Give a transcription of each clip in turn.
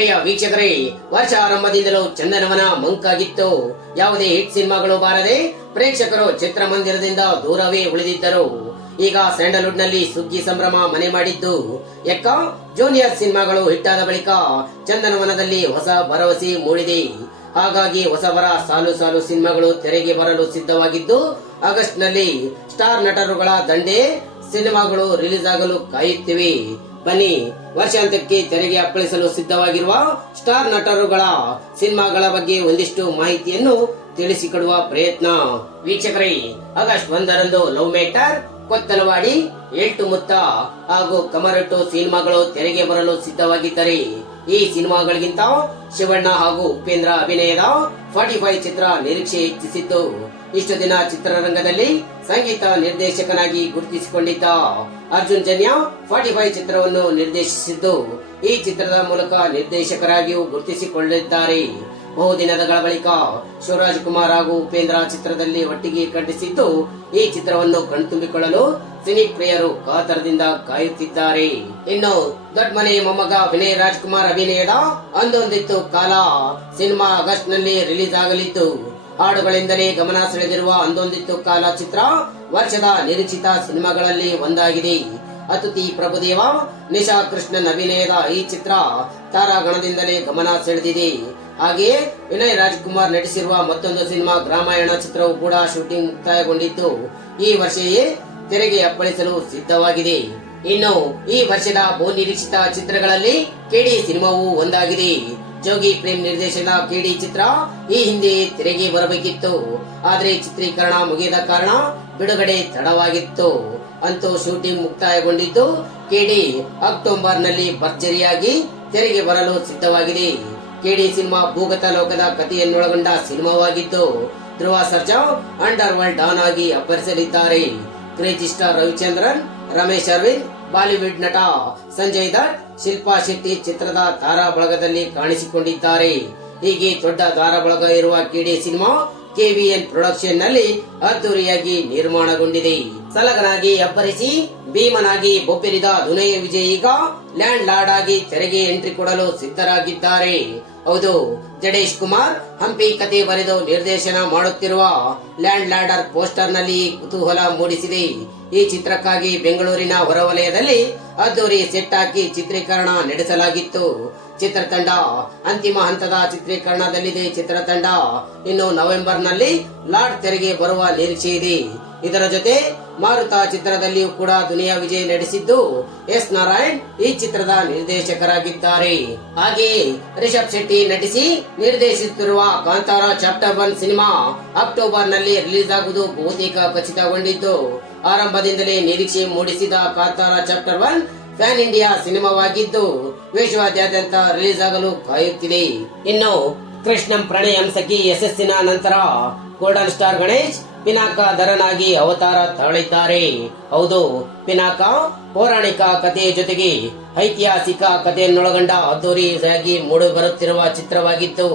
ಪ್ರಿಯ ವೀಕ್ಷಕರೇ, ವರ್ಷ ಆರಂಭದಿಂದಲೂ ಚಂದನವನ ಮಂಕಾಗಿತ್ತು. ಯಾವುದೇ ಹಿಟ್ ಸಿನಿಮಾಗಳು ಬಾರದೆ ಪ್ರೇಕ್ಷಕರು ಚಿತ್ರಮಂದಿರದಿಂದ ದೂರವೇ ಉಳಿದಿದ್ದರು. ಈಗ ಸ್ಯಾಂಡಲ್ವುಡ್ನಲ್ಲಿ ಸುಗ್ಗಿ ಸಂಭ್ರಮ ಮನೆ ಮಾಡಿದ್ದು ಎಕ್ಕ ಜೂನಿಯರ್ ಸಿನಿಮಾಗಳು ಹಿಟ್ಟಾದ ಬಳಿಕ ಚಂದನವನದಲ್ಲಿ ಹೊಸ ಭರವಸೆ ಮೂಡಿದೆ. ಹಾಗಾಗಿ ಹೊಸಬರ ಸಾಲು ಸಾಲು ಸಿನಿಮಾಗಳು ತೆರೆಗೆ ಬರಲು ಸಿದ್ಧವಾಗಿದ್ದು ಆಗಸ್ಟ್ನಲ್ಲಿ ಸ್ಟಾರ್ ನಟರುಗಳ ದಂಡೆ ಸಿನಿಮಾಗಳು ರಿಲೀಸ್ ಆಗಲು ಕಾಯುತ್ತಿವೆ. ಬನ್ನಿ, ವರ್ಷಾಂತ್ಯಕ್ಕೆ ತೆರೆಗೆ ಅಪ್ಪಳಿಸಲು ಸಿದ್ಧವಾಗಿರುವ ಸ್ಟಾರ್ ನಟರುಗಳ ಸಿನಿಮಾಗಳ ಬಗ್ಗೆ ಒಂದಿಷ್ಟು ಮಾಹಿತಿಯನ್ನು ತಿಳಿಸಿಕೊಡುವ ಪ್ರಯತ್ನ. ವೀಕ್ಷಕರೇ, ಆಗಸ್ಟ್ ಒಂದರಂದು ಲವ್ ಮೇಟರ್ ಕೊತ್ತಲವಾಡಿ ಎಂಟು ಮುತ್ತ ಹಾಗೂ ಕಮರಟ್ಟು ಸಿನಿಮಾಗಳು ತೆರೆಗೆ ಬರಲು ಸಿದ್ಧವಾಗಿದ್ದರೆ, ಈ ಸಿನಿಮಾಗಳಿಗಿಂತ ಶಿವಣ್ಣ ಹಾಗೂ ಉಪೇಂದ್ರ ಅಭಿನಯದ ಫಾರ್ಟಿ ಫೈವ್ ಚಿತ್ರ ನಿರೀಕ್ಷೆ ಹೆಚ್ಚಿಸಿತ್ತು. ಇಷ್ಟು ದಿನ ಚಿತ್ರರಂಗದಲ್ಲಿ ಸಂಗೀತ ನಿರ್ದೇಶಕನಾಗಿ ಗುರುತಿಸಿಕೊಂಡಿದ್ದ ಅರ್ಜುನ್ ಜನ್ಯ ಫಾರ್ಟಿ ಫೈವ್ ಚಿತ್ರವನ್ನು ನಿರ್ದೇಶಿಸಿದ್ದು, ಈ ಚಿತ್ರದ ಮೂಲಕ ನಿರ್ದೇಶಕರಾಗಿಯೂ ಗುರುತಿಸಿಕೊಂಡಿದ್ದಾರೆ ಬಹುದಿನಗಳ ಬಳಿಕ ಶಿವರಾಜ್ ಕುಮಾರ್ ಹಾಗೂ ಉಪೇಂದ್ರ ಚಿತ್ರದಲ್ಲಿ ಒಟ್ಟಿಗೆ ಕಂಡಿಸಿದ್ದು ಈ ಚಿತ್ರವನ್ನು ಕಣ್ತುಂಬಿಕೊಳ್ಳಲು ಸಿನಿ ಪ್ರಿಯರು ಕಾತರದಿಂದ ಕಾಯುತ್ತಿದ್ದಾರೆ. ಇನ್ನು ದೊಡ್ಡ ಮನೆ ಮೊಮ್ಮಗ ವಿನಯ್ ರಾಜ್ಕುಮಾರ್ ಅಭಿನಯದ ಅಂದೊಂದಿತ್ತು ಕಾಲ ಸಿನಿಮಾ ಆಗಸ್ಟ್ನಲ್ಲಿ ರಿಲೀಸ್ ಆಗಲಿದ್ದು, ಹಾಡುಗಳಿಂದಲೇ ಗಮನ ಸೆಳೆದಿರುವ ಅಂದೊಂದಿತ್ತು ಕಾಲ ಚಿತ್ರ ವರ್ಷದ ನಿರೀಕ್ಷಿತ ಸಿನಿಮಾಗಳಲ್ಲಿ ಒಂದಾಗಿದೆ. ಅತಿಥಿ ಪ್ರಭುದೇವ, ನಿಶಾ ಕೃಷ್ಣನ್ ಅಭಿನಯದ ಈ ಚಿತ್ರ ತಾರಾಗಣದಿಂದಲೇ ಗಮನ ಸೆಳೆದಿದೆ. ಹಾಗೆಯೇ ವಿನಯ್ ರಾಜ್ಕುಮಾರ್ ನಟಿಸಿರುವ ಮತ್ತೊಂದು ಸಿನಿಮಾ ಗ್ರಾಮಾಯಣ ಚಿತ್ರವು ಕೂಡ ಶೂಟಿಂಗ್ ಮುಕ್ತಾಯಗೊಂಡಿದ್ದು ಈ ವರ್ಷವೇ ತೆರೆಗೆ ಅಪ್ಪಳಿಸಲು ಸಿದ್ಧವಾಗಿದೆ. ಇನ್ನು ಈ ವರ್ಷದ ಬಹುನಿರೀಕ್ಷಿತ ಚಿತ್ರಗಳಲ್ಲಿ ಕೆಡಿ ಸಿನಿಮಾವು ಒಂದಾಗಿದೆ. ಜೋಗಿ ಪ್ರೇಮ್ ನಿರ್ದೇಶನ ಕೆಡಿ ಚಿತ್ರ ಈ ಹಿಂದೆ ತೆರೆಗೆ ಬರಬೇಕಿತ್ತು. ಆದರೆ ಚಿತ್ರೀಕರಣ ಮುಗಿದ ಕಾರಣ ಬಿಡುಗಡೆ ತಡವಾಗಿತ್ತು. ಅಂತೂ ಶೂಟಿಂಗ್ ಮುಕ್ತಾಯಗೊಂಡಿದ್ದು, ಕೆಡಿ ಅಕ್ಟೋಬರ್ನಲ್ಲಿ ಭರ್ಜರಿಯಾಗಿ ತೆರೆಗೆ ಬರಲು ಸಿದ್ಧವಾಗಿದೆ. ಕೆಡಿ ಸಿನಿಮಾ ಭೂಗತ ಲೋಕದ ಕಥೆಯನ್ನೊಳಗೊಂಡ ಸಿನಿಮಾವಾಗಿದ್ದು, ಧ್ರುವ ಸರ್ಜಾವ್ ಅಂಡರ್ ವರ್ಲ್ಡ್ ಡಾನ್ ಆಗಿ ಅಬ್ಬರಿಸಲಿದ್ದಾರೆ ಕ್ರೇಜಿ ಸ್ಟಾರ್ ರವಿಚಂದ್ರನ್, ರಮೇಶ್ ಅರವಿಂದ್, ಬಾಲಿವುಡ್ ನಟ ಸಂಜಯ್ ದತ್, ಶಿಲ್ಪಾ ಶೆಟ್ಟಿ ಚಿತ್ರದ ತಾರಾ ಬಳಗದಲ್ಲಿ ಕಾಣಿಸಿಕೊಂಡಿದ್ದಾರೆ. ಹೀಗೆ ದೊಡ್ಡ ತಾರಾ ಬಳಗ ಇರುವ ಕೆಡಿ ಸಿನಿಮಾ ಕೆವಿಎನ್ ಪ್ರೊಡಕ್ಷನ್ನಲ್ಲಿ ಅದ್ದೂರಿಯಾಗಿ ನಿರ್ಮಾಣಗೊಂಡಿದೆ. ಸಲಗನಾಗಿ ಅಬ್ಬರಿಸಿ, ಭೀಮನಾಗಿ ಬೊಬ್ಬೆರಿದ ದುನಯ ವಿಜಯ್ ಈಗ ಲ್ಯಾಂಡ್ ಲಾರ್ಡ್ ಆಗಿ ತೆರಿಗೆ ಎಂಟ್ರಿ ಕೊಡಲು ಸಿದ್ಧರಾಗಿದ್ದಾರೆ. ಹೌದು, ಜಡೇಶ್ ಕುಮಾರ್ ಹಂಪಿ ಕತೆ ಬರೆದು ನಿರ್ದೇಶನ ಮಾಡುತ್ತಿರುವ ಲ್ಯಾಂಡ್ ಲಾರ್ಡರ್ ಪೋಸ್ಟರ್ನಲ್ಲಿ ಕುತೂಹಲ ಮೂಡಿಸಿದೆ. ಈ ಚಿತ್ರಕ್ಕಾಗಿ ಬೆಂಗಳೂರಿನ ಹೊರವಲಯದಲ್ಲಿ ಅದ್ದೂರಿ ಸೆಟ್ ಹಾಕಿ ಚಿತ್ರೀಕರಣ ನಡೆಸಲಾಗಿತ್ತು. ಚಿತ್ರತಂಡ, ಅಂತಿಮ ಹಂತದ ಚಿತ್ರೀಕರಣದಲ್ಲಿದೆ ಚಿತ್ರತಂಡ. ಇನ್ನು ನವೆಂಬರ್ನಲ್ಲಿ ಲಾರ್ಡ್ ತೆರೆಗೆ ಬರುವ ನಿರೀಕ್ಷೆ ಇದೆ. ಇದರ ಜೊತೆ ಮಾರುತ ಚಿತ್ರದಲ್ಲಿಯೂ ಕೂಡ ದುನಿಯಾ ವಿಜಯ್ ನಡೆಸಿದ್ದು ಎಸ್ ನಾರಾಯಣ್ ಈ ಚಿತ್ರದ ನಿರ್ದೇಶಕರಾಗಿದ್ದಾರೆ. ಹಾಗೆಯೇ ರಿಷಬ್ ಶೆಟ್ಟಿ ನಟಿಸಿ ನಿರ್ದೇಶಿಸುತ್ತಿರುವ ಕಾಂತಾರ ಚಾಪ್ಟರ್ ಒನ್ ಸಿನಿಮಾ ಅಕ್ಟೋಬರ್ನಲ್ಲಿ ರಿಲೀಸ್ ಆಗುವುದು ಬಹುತೇಕ ಖಚಿತಗೊಂಡಿದ್ದು ಆರಂಭದಿಂದಲೇ ನಿರೀಕ್ಷೆ ಮೂಡಿಸಿದ Kantara chapter one pan India ಸಿನಿಮಾವಾಗಿದ್ದು ವಿಶ್ವಾದ್ಯಂತ ರಿಲೀಸ್ ಆಗಲು ಕಾಯುತ್ತಿದೆ. ಇನ್ನು ಕೃಷ್ಣಂ ಪ್ರಣಯಂ ಸಖಿ ಯಶಸ್ಸಿನ ನಂತರ ಗೋಲ್ಡನ್ ಸ್ಟಾರ್ ಗಣೇಶ್ ಪಿನಾಕ ಧರನಾಗಿ ಅವತಾರ ತಾಳಿದ್ದಾರೆ. ಹೌದು, ಪಿನಾಕ ಪೌರಾಣಿಕ ಕಥೆಯ ಜೊತೆಗೆ ಐತಿಹಾಸಿಕ ಕಥೆಯನ್ನೊಳಗೊಂಡ ಅದ್ದೂರಿಯಾಗಿ ಮೂಡಿ ಬರುತ್ತಿರುವ ಚಿತ್ರವಾಗಿತ್ತು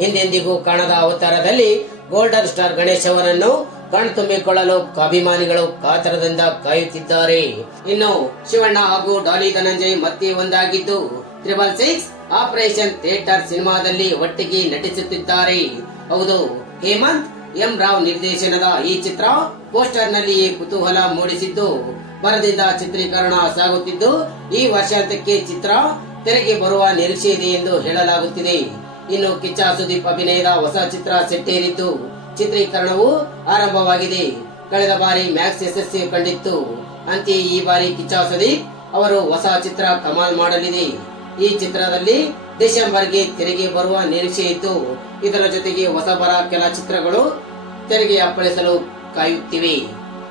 ಹಿಂದೆಂದಿಗೂ ಕಾಣದ ಅವತಾರದಲ್ಲಿ ಗೋಲ್ಡನ್ ಸ್ಟಾರ್ ಗಣೇಶ್ ಅವರನ್ನು ಕಣ್ತುಂಬಿಕೊಳ್ಳಲು ಅಭಿಮಾನಿಗಳು ಕಾತರದಿಂದ ಕಾಯುತ್ತಿದ್ದಾರೆ. ಇನ್ನು ಶಿವಣ್ಣ ಹಾಗೂ ಡಾಲಿ ಧನಂಜಯ್ ಮತ್ತೆ ಒಂದಾಗಿದ್ದು, ತ್ರಿಬಲ್ ಸಿಕ್ಸ್ ಆಪರೇಷನ್ ಥಿಯೇಟರ್ ಸಿನಿಮಾದಲ್ಲಿ ಒಟ್ಟಿಗೆ ನಟಿಸುತ್ತಿದ್ದಾರೆ. ಹೌದು, ಹೇಮಂತ್ ಎಂ ರಾವ್ ನಿರ್ದೇಶನದ ಈ ಚಿತ್ರ ಪೋಸ್ಟರ್ನಲ್ಲಿ ಕುತೂಹಲ ಮೂಡಿಸಿದ್ದು, ಬರದಿಂದ ಚಿತ್ರೀಕರಣ ಸಾಗುತ್ತಿದ್ದು, ಈ ವರ್ಷಾಂತ್ಯಕ್ಕೆ ಚಿತ್ರ ತೆರೆಗೆ ಬರುವ ನಿರೀಕ್ಷೆ ಇದೆ ಎಂದು ಹೇಳಲಾಗುತ್ತಿದೆ. ಇನ್ನು ಕಿಚ್ಚ ಸುದೀಪ್ ಅಭಿನಯದ ಹೊಸ ಚಿತ್ರ ಸೆಟ್ಟೇರಿದ್ದು, ಚಿತ್ರೀಕರಣವು ಆರಂಭವಾಗಿದೆ. ಕಳೆದ ಬಾರಿ ಮ್ಯಾಕ್ಸ್ ಯಶಸ್ವಿ ಕಂಡಿತ್ತು. ಅಂತೆ ಈ ಬಾರಿ ಕಿಚ್ಚ ಸುದೀಪ್ ಅವರು ಹೊಸ ಚಿತ್ರ ಕಮಾಲ್ ಮಾಡಲಿದೆ. ಈ ಚಿತ್ರದಲ್ಲಿ ಡಿಸೆಂಬರ್ಗೆ ತೆರಿಗೆ ಬರುವ ನಿರೀಕ್ಷೆ ಇದ್ದು ಇದರ ಜೊತೆಗೆ ಹೊಸಬರ ಕೆಲ ಚಿತ್ರಗಳು ತೆರಿಗೆ ಅಪ್ಪಳಿಸಲು ಕಾಯುತ್ತಿವೆ.